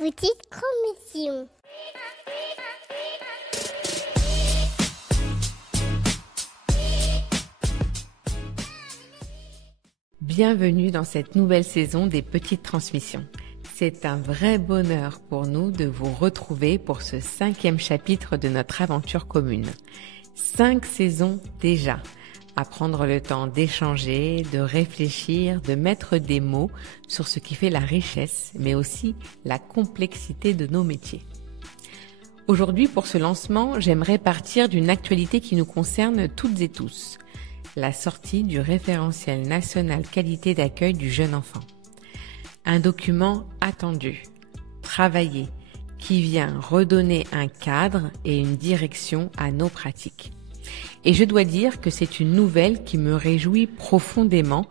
petites commissions. Bienvenue dans cette nouvelle saison des Petites Transmissions. C'est un vrai bonheur pour nous de vous retrouver pour ce 5e chapitre de notre aventure commune. 5 saisons déjà, à prendre le temps d'échanger, de réfléchir, de mettre des mots sur ce qui fait la richesse, mais aussi la complexité de nos métiers. Aujourd'hui, pour ce lancement, j'aimerais partir d'une actualité qui nous concerne toutes et tous. La sortie du référentiel national qualité d'accueil du jeune enfant. Un document attendu, travaillé, qui vient redonner un cadre et une direction à nos pratiques. Et je dois dire que c'est une nouvelle qui me réjouit profondément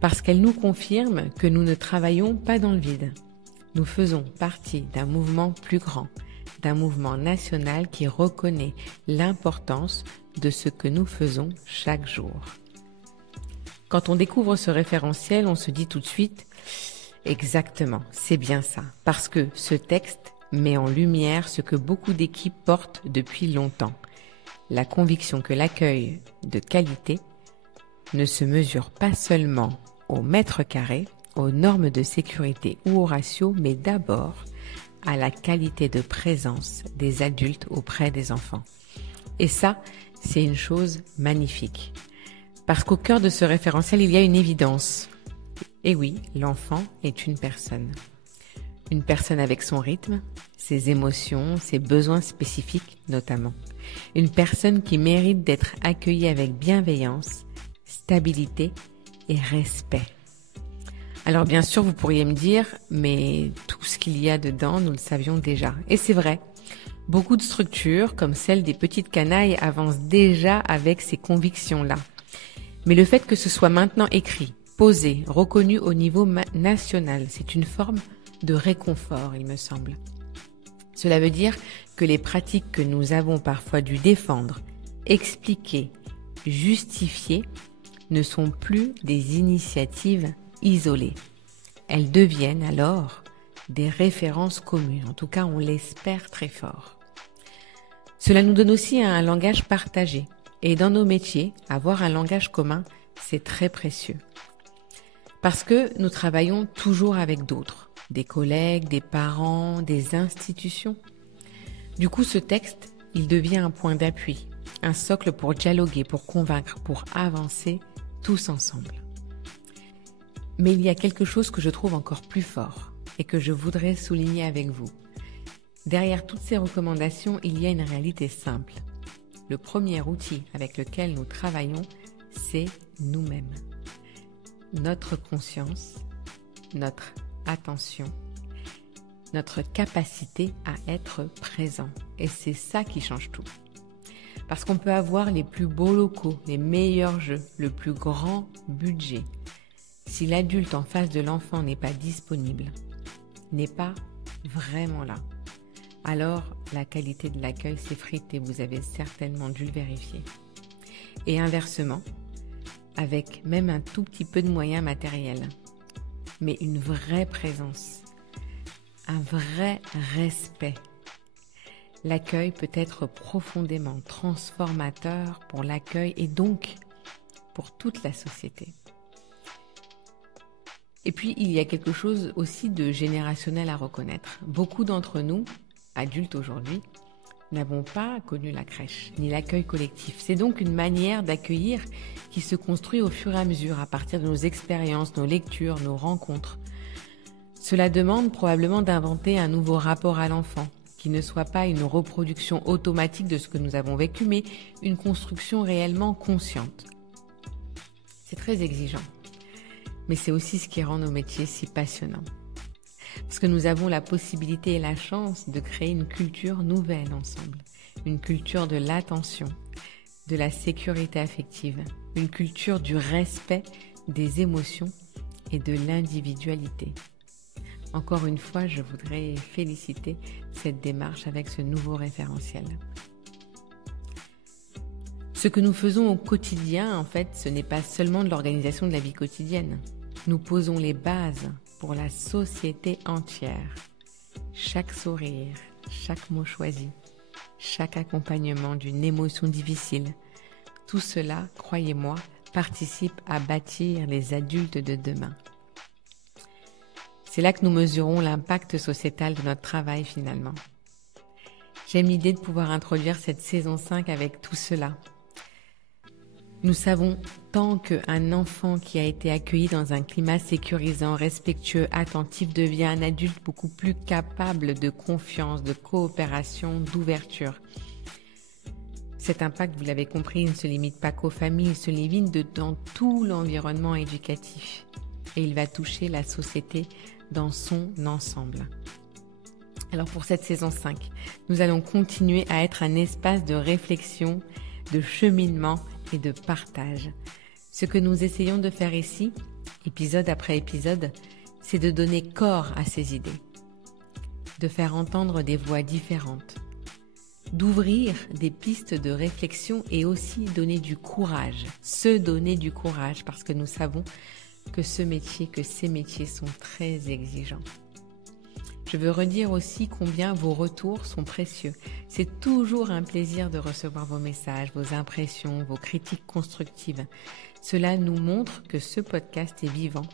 parce qu'elle nous confirme que nous ne travaillons pas dans le vide. Nous faisons partie d'un mouvement plus grand, d'un mouvement national qui reconnaît l'importance de ce que nous faisons chaque jour. Quand on découvre ce référentiel, on se dit tout de suite « Exactement, c'est bien ça », parce que ce texte met en lumière ce que beaucoup d'équipes portent depuis longtemps, la conviction que l'accueil de qualité ne se mesure pas seulement au mètre carré, aux normes de sécurité ou aux ratios, mais d'abord à la qualité de présence des adultes auprès des enfants. Et ça, c'est une chose magnifique. Parce qu'au cœur de ce référentiel, il y a une évidence. Et oui, l'enfant est une personne. Une personne avec son rythme, ses émotions, ses besoins spécifiques notamment. Une personne qui mérite d'être accueillie avec bienveillance, stabilité et respect. Alors bien sûr, vous pourriez me dire, mais tout ce qu'il y a dedans, nous le savions déjà. Et c'est vrai. Beaucoup de structures, comme celle des petites canailles, avancent déjà avec ces convictions-là. Mais le fait que ce soit maintenant écrit, posé, reconnu au niveau national, c'est une forme de réconfort, il me semble. Cela veut dire que les pratiques que nous avons parfois dû défendre, expliquer, justifier, ne sont plus des initiatives isolées. Elles deviennent alors des références communes. En tout cas, on l'espère très fort. Cela nous donne aussi un langage partagé. Et dans nos métiers, avoir un langage commun, c'est très précieux. Parce que nous travaillons toujours avec d'autres, des collègues, des parents, des institutions. Du coup, ce texte, il devient un point d'appui, un socle pour dialoguer, pour convaincre, pour avancer tous ensemble. Mais il y a quelque chose que je trouve encore plus fort et que je voudrais souligner avec vous. Derrière toutes ces recommandations, il y a une réalité simple. Le premier outil avec lequel nous travaillons, c'est nous-mêmes. Notre conscience, notre attention, notre capacité à être présent. Et c'est ça qui change tout. Parce qu'on peut avoir les plus beaux locaux, les meilleurs jeux, le plus grand budget. Si l'adulte en face de l'enfant n'est pas disponible, n'est pas vraiment là, alors la qualité de l'accueil s'effrite et vous avez certainement dû le vérifier. Et inversement, avec même un tout petit peu de moyens matériels, mais une vraie présence, un vrai respect, l'accueil peut être profondément transformateur pour l'accueil et donc pour toute la société. Et puis, il y a quelque chose aussi de générationnel à reconnaître. Beaucoup d'entre nous, adultes aujourd'hui, n'avons pas connu la crèche, ni l'accueil collectif. C'est donc une manière d'accueillir qui se construit au fur et à mesure, à partir de nos expériences, nos lectures, nos rencontres. Cela demande probablement d'inventer un nouveau rapport à l'enfant, qui ne soit pas une reproduction automatique de ce que nous avons vécu, mais une construction réellement consciente. C'est très exigeant, mais c'est aussi ce qui rend nos métiers si passionnants. Parce que nous avons la possibilité et la chance de créer une culture nouvelle ensemble. Une culture de l'attention, de la sécurité affective, une culture du respect des émotions et de l'individualité. Encore une fois, je voudrais féliciter cette démarche avec ce nouveau référentiel. Ce que nous faisons au quotidien, en fait, ce n'est pas seulement de l'organisation de la vie quotidienne. Nous posons les bases pour la société entière. chaque sourire, chaque mot choisi, chaque accompagnement d'une émotion difficile, tout cela, croyez-moi, participe à bâtir les adultes de demain. C'est là que nous mesurons l'impact sociétal de notre travail finalement. J'aime l'idée de pouvoir introduire cette saison 5 avec tout cela. Nous savons tant qu'un enfant qui a été accueilli dans un climat sécurisant, respectueux, attentif devient un adulte beaucoup plus capable de confiance, de coopération, d'ouverture. Cet impact, vous l'avez compris, il ne se limite pas qu'aux familles, il se limite dans tout l'environnement éducatif. Et il va toucher la société dans son ensemble. Alors pour cette saison 5, nous allons continuer à être un espace de réflexion, de cheminement et de partage. Ce que nous essayons de faire ici, épisode après épisode, c'est de donner corps à ces idées, de faire entendre des voix différentes, d'ouvrir des pistes de réflexion et aussi donner du courage, se donner du courage parce que nous savons que ces métiers sont très exigeants. Je veux redire aussi combien vos retours sont précieux. C'est toujours un plaisir de recevoir vos messages, vos impressions, vos critiques constructives. Cela nous montre que ce podcast est vivant,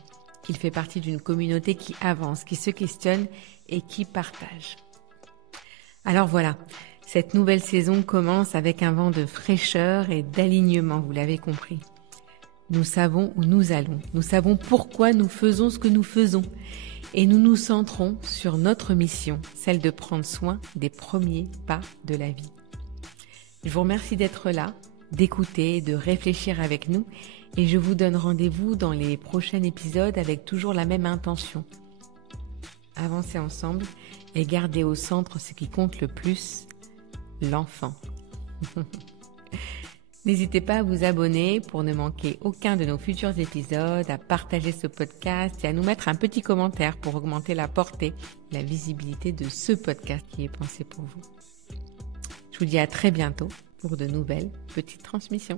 qu'il fait partie d'une communauté qui avance, qui se questionne et qui partage. Alors voilà, cette nouvelle saison commence avec un vent de fraîcheur et d'alignement, vous l'avez compris. Nous savons où nous allons, nous savons pourquoi nous faisons ce que nous faisons et nous nous centrons sur notre mission, celle de prendre soin des premiers pas de la vie. Je vous remercie d'être là, d'écouter, de réfléchir avec nous et je vous donne rendez-vous dans les prochains épisodes avec toujours la même intention. Avancer ensemble et garder au centre ce qui compte le plus, l'enfant. N'hésitez pas à vous abonner pour ne manquer aucun de nos futurs épisodes, à partager ce podcast et à nous mettre un petit commentaire pour augmenter la portée, la visibilité de ce podcast qui est pensé pour vous. Je vous dis à très bientôt pour de nouvelles petites transmissions.